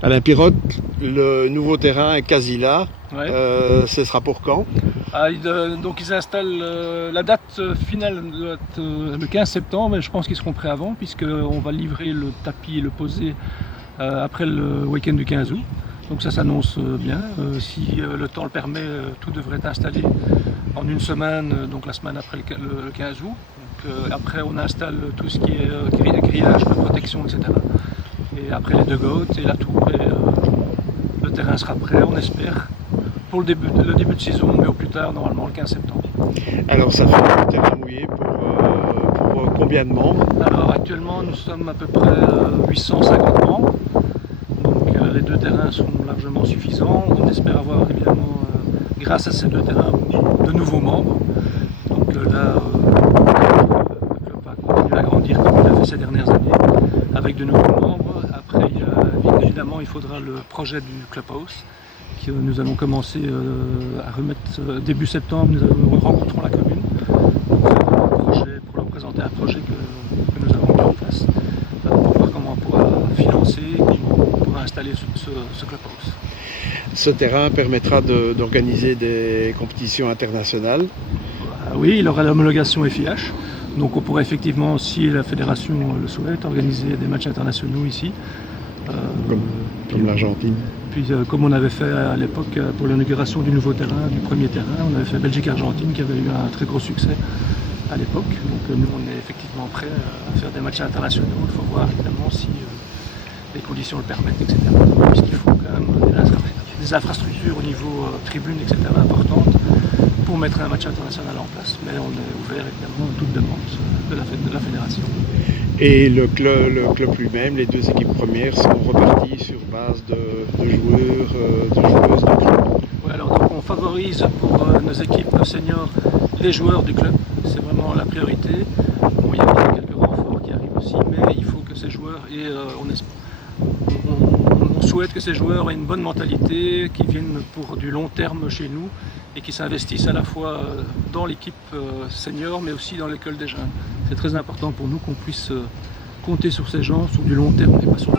Alain Pirotte, le nouveau terrain est quasi là. Ouais. Ce sera pour quand? Donc ils installent la date finale doit être, le 15 septembre, mais je pense qu'ils seront prêts avant, puisqu'on va livrer le tapis et le poser après le week-end du 15 août. Donc ça s'annonce bien. Si le temps le permet, tout devrait être installé en une semaine, donc la semaine après le 15 août. Donc, après on installe tout ce qui est grillage de protection, etc. Et après les dugouts et la tour, et le terrain sera prêt, on espère, pour le début de saison, mais au plus tard, normalement le 15 septembre. Alors ça fait un terrain mouillé pour combien de membres? Alors actuellement nous sommes à peu près 850 membres, donc les deux terrains sont largement suffisants. On espère avoir évidemment, grâce à ces deux terrains, de nouveaux membres. Donc là, le club va continuer à grandir comme il a fait ces dernières années, avec de nouveaux membres. Après, évidemment, il faudra le projet du clubhouse, que nous allons commencer à remettre début septembre. Nous rencontrons la commune pour leur présenter un projet que nous avons mis en place, pour voir comment on pourra financer et comment on pourra installer ce clubhouse. Ce terrain permettra d'organiser des compétitions internationales. Oui, il aura l'homologation FIH, donc on pourra effectivement, si la fédération le souhaite, organiser des matchs internationaux ici. Comme l'Argentine. Puis comme on avait fait à l'époque pour l'inauguration du nouveau terrain, du premier terrain, on avait fait Belgique-Argentine qui avait eu un très gros succès à l'époque. Donc nous on est effectivement prêts à faire des matchs internationaux. Il faut voir évidemment si les conditions le permettent, etc. Puisqu'il faut quand même des infrastructures au niveau tribune, etc. importantes pour mettre un match international en place. Mais on est ouvert évidemment à toute demande de la fédération. Et le club lui-même, les deux équipes premières seront reparties sur base de joueurs, de joueuses du club. Ouais, alors donc on favorise pour nos équipes seniors les joueurs du club, c'est vraiment la priorité. Bon, il y a quelques renforts qui arrivent aussi, mais il faut que ces joueurs aient, on souhaite que ces joueurs aient une bonne mentalité, qu'ils viennent pour du long terme chez nous et qu'ils s'investissent à la fois dans l'équipe senior mais aussi dans l'école des jeunes. C'est très important pour nous qu'on puisse compter sur ces gens sur du long terme et pas sur